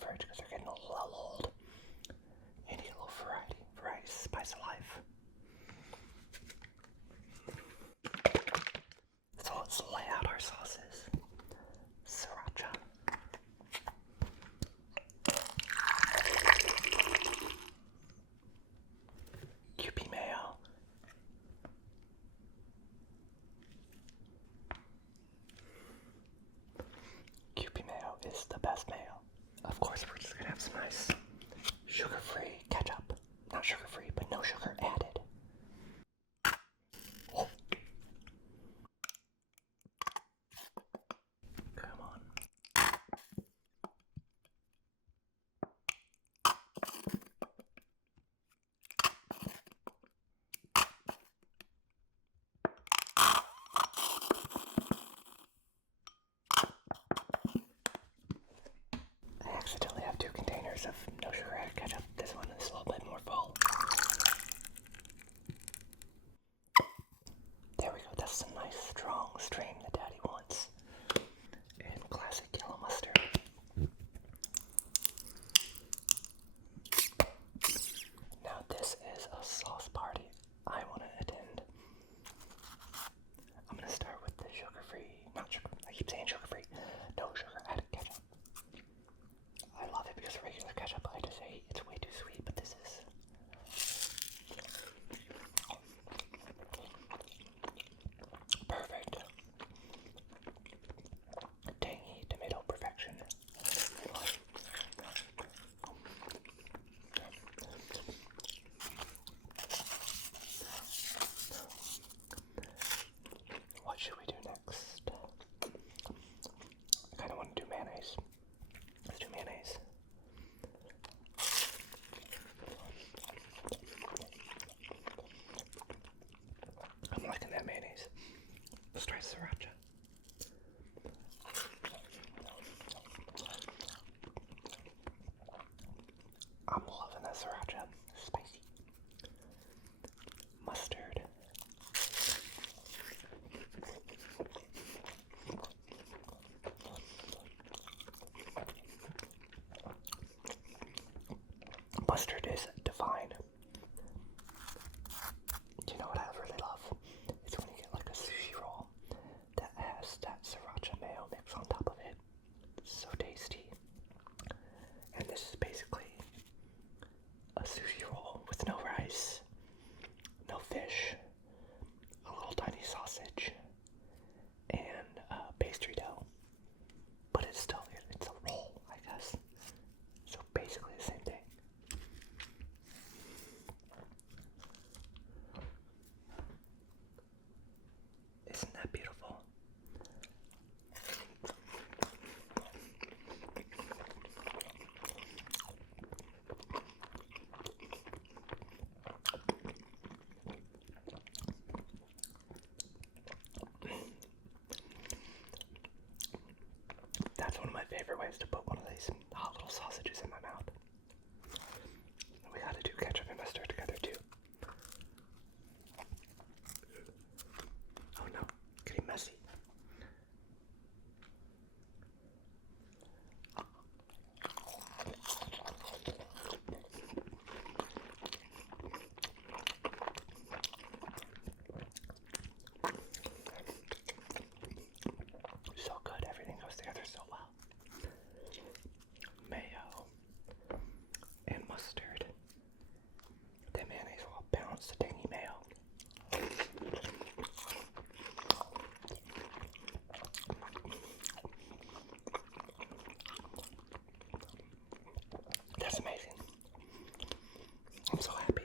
my fridge because they're getting a little old. You need a little variety, spice of life. So let's lay out our sauces. Sriracha. Kewpie mayo. Kewpie mayo is the best mayo. Of course, we're just gonna have some nice sugar-free ketchup. Not sugar-free, but no sugar added. Oh. Come on. I accidentally have 2 containers of no sugar added ketchup. This one is a little bit more full. There we go. That's some nice strong strain that Daddy wants. And classic yellow mustard. Now this is a sauce party I want to attend. I'm going to start with the sugar-free, not sugar, I keep saying sugar-free, no sugar added ketchup. I love it because regular ketchup, I just hate, it's way too sweet, but this is perfect. Tangy tomato perfection. What should we do next? I kind of want to do mayonnaise. Let's do mayonnaise. I'm liking that mayonnaise. Let's try sriracha. I'm loving that sriracha. Spicy. Mustard. Mustard is divine. Do you know what I really love? It's when you get like a sushi roll that has that sriracha mayo mix on top of it. It's so tasty. And this is basically a sushi roll with no rice, no fish, a little tiny sausage, and pastry dough. But it's still, it's a roll, I guess. So basically the same thing. Isn't that beautiful? That's one of my favorite ways to put one of these hot little sausages in my mouth. We gotta do ketchup and mustard together too. Oh no, getting messy. So good, everything goes together so well. Mayo and mustard. The mayonnaise will balance the tangy mayo. That's amazing. I'm so happy.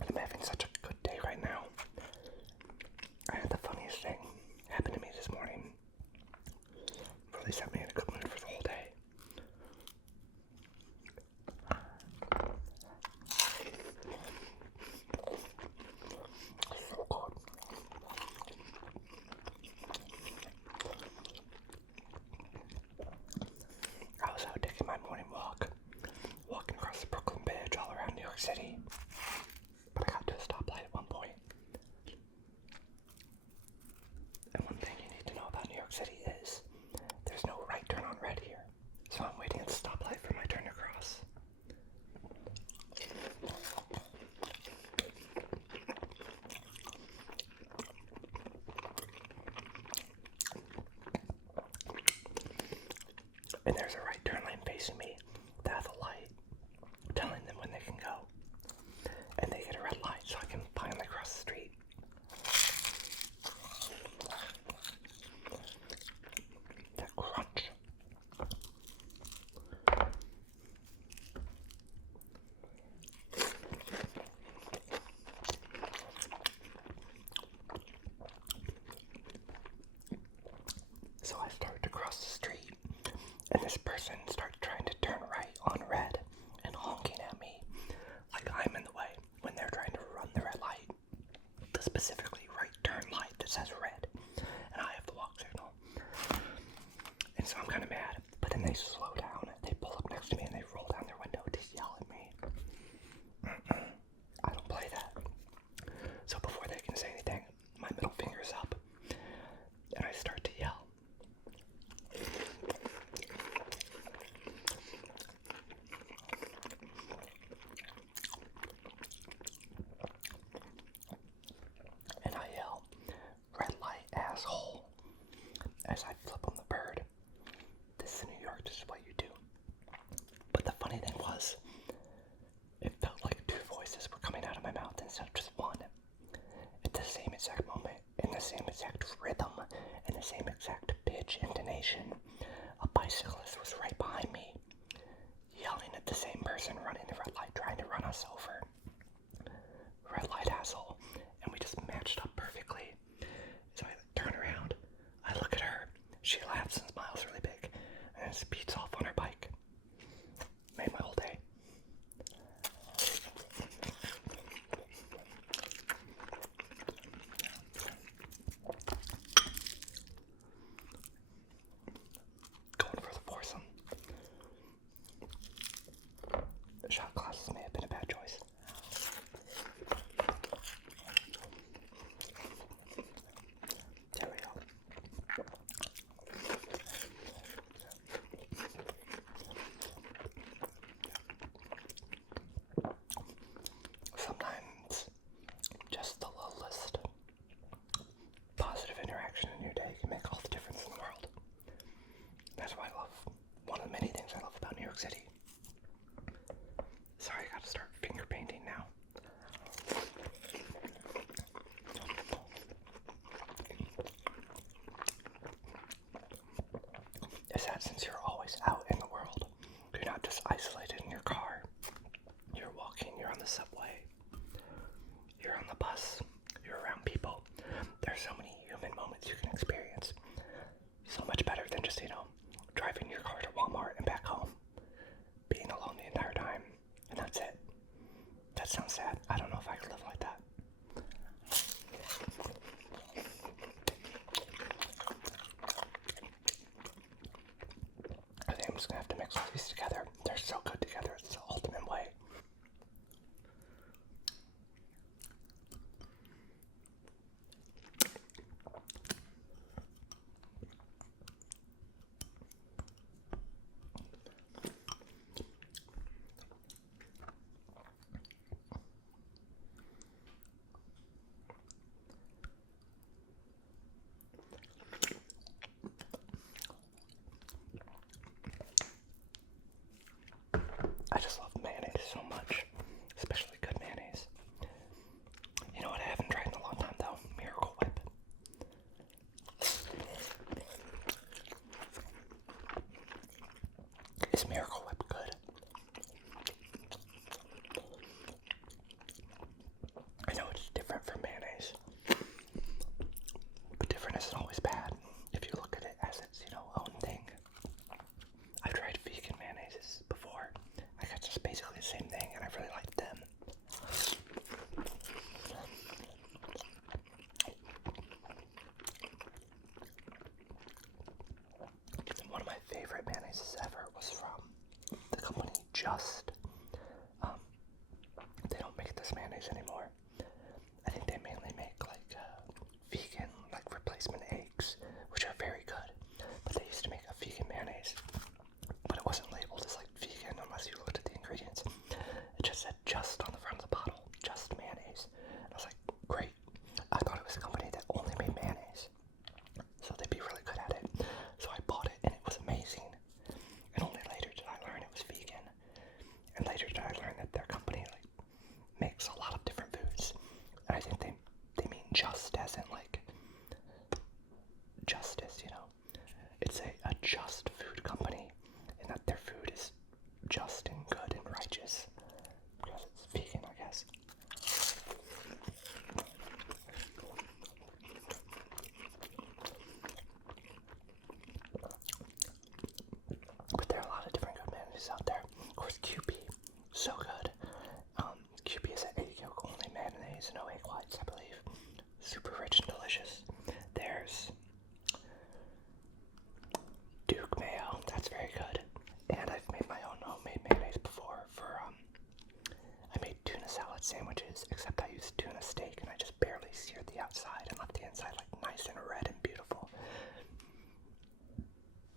And I'm having such a good day right now. I had the funniest thing happen to me this morning. Really set me in a good mood for the whole day. So good. I was out taking my morning walk, walking across the Brooklyn Bridge all around New York City. But I got to a stoplight at one point. And one thing you need to know about New York City is there's no right and there's a right turn lane facing me that has a light telling them when they can go. And they get a red light so I can finally cross the street. That crunch. So I start to cross the street, and this person starts trying to turn right on red and honking at me like I'm in the way when they're trying to run the red light, the specifically right turn light that says red, and I have the walk signal. And so I'm kind of mad, but then they slow down, they pull up next to me, and they roll down their window to yell at me. I don't play that. So before they can say anything, my middle finger's up, and I start to yell. And I yell, "Red light, asshole," as I flip on the bird. This is New York, this is what you do. But the funny thing was, it felt like two voices were coming out of my mouth instead of just one. At the same exact moment, in the same exact rhythm, in the same exact pitch, intonation, a bicyclist was right behind me, yelling at the same person running the red light, trying to run us over. Red light, asshole. And we just matched up perfectly. So I turn around, I look at her, she laughs and smiles really big, and speeds off on her bike. Made my whole day. Going for the foursome. Shot glasses may have been a bad choice. There we go. Sometimes just the littlest positive interaction in your day can make all the difference in the world. That's why I love, one of the many things I love about New York City. Sorry, I gotta start finger painting now. Is that since you're always out in the world, you're not just isolated in your car. You're walking, you're on the subway, you're on the bus, you're around people. There's so many human moments you can experience. So much better than just, driving your car to Walmart and back home. Being alone the entire time, and that's it. That sounds sad. I don't know if I could live like that. I think I'm just gonna have to mix all these together. They're so good together. It's the ultimate way. I just love mayonnaise so much, especially good mayonnaise. You know what I haven't tried in a long time though? Miracle Whip. Is Miracle Whip good? I know it's different from mayonnaise, but different isn't always bad if you look at it as its, own thing. I've tried vegan mayonnaises before. I got just basically the same thing, and I really like them. One of my favorite mayonnaises ever was from the company Just. They don't make this mayonnaise anymore. I think they mainly make vegan, replacement eggs, which are very good. But they used to make a vegan mayonnaise, but it wasn't labeled as vegan unless you looked at the ingredients. It just said Just on the front of the bottle, Just mayonnaise. I was like, great. I thought it was a company that only made mayonnaise, so they'd be really good at it. So I bought it, and it was amazing.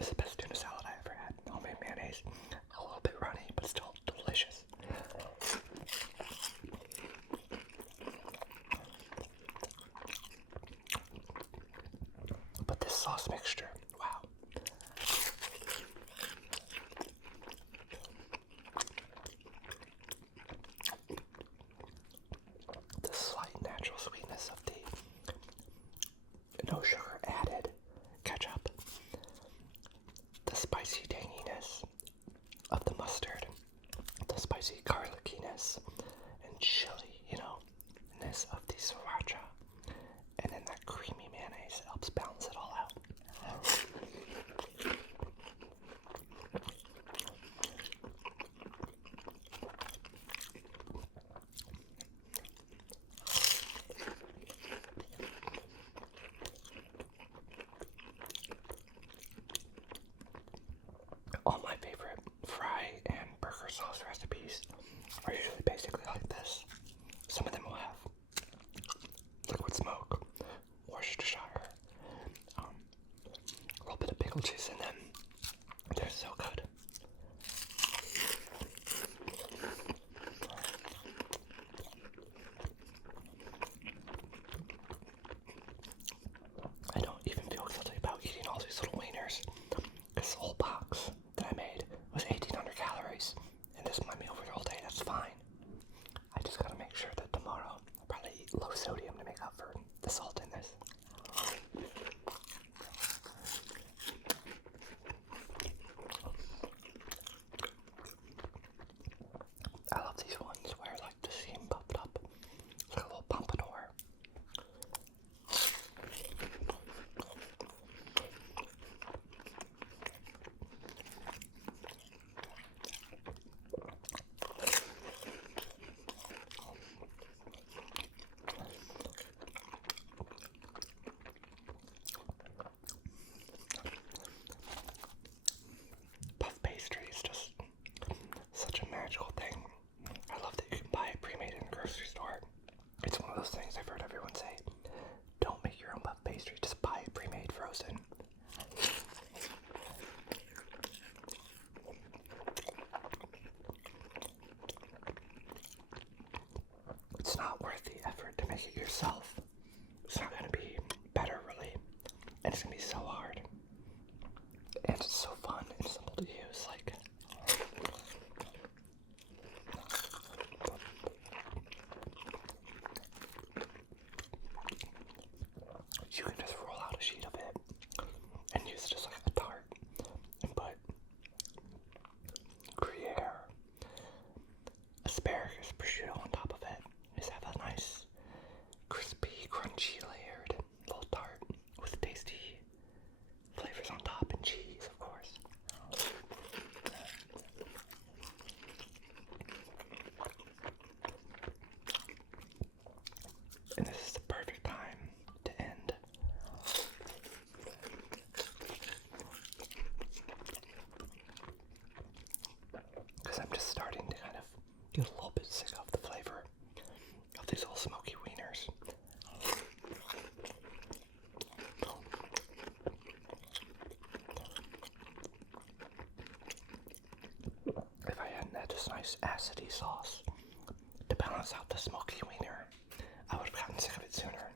This is the best tuna salad I ever had. Homemade mayonnaise. A little bit runny, but still delicious. But this sauce mixture, wow. The slight natural sweetness of the no sugar added ketchup, the spicy tanginess of the mustard, the spicy garlickiness and chili, ness of the sriracha, and then that creamy mayonnaise helps balance it all out. All my favorite fry and burger sauce recipes are usually basically like this. Some of them will have liquid smoke, Worcestershire, a little bit of pickle juice in them. They're so good. I don't even feel guilty about eating all these little wieners. This whole box that I made was 1,800 calories, and this is my meal for the whole day. That's fine. I just gotta make sure that tomorrow I'll probably eat low sodium to make up for the salt in this. I love these ones where like the seam puffed up. It's like a little pompadour. Puff pastry is just such a magical thing. I love that you can buy it pre-made in the grocery store. It's one of those things I've heard everyone say, don't make your own puff pastry, just buy it pre-made frozen. It's not worth the effort to make it yourself. It's not going to be better, really, and it's going to be so hard. And it's so fun and simple to use, like... You can just roll out a sheet of it and use it just like a tart and put Gruyere, asparagus, prosciutto on top of it. Just have a nice, crispy, crunchy layered little tart with tasty flavors on top and cheese, of course. And this is the perfect time to end. Because I'm just starting to kind of get a little bit sick of the flavor of these little smoky wieners. If I hadn't had this nice acidy sauce to balance out the smoky wiener, I would have gotten sick of it sooner.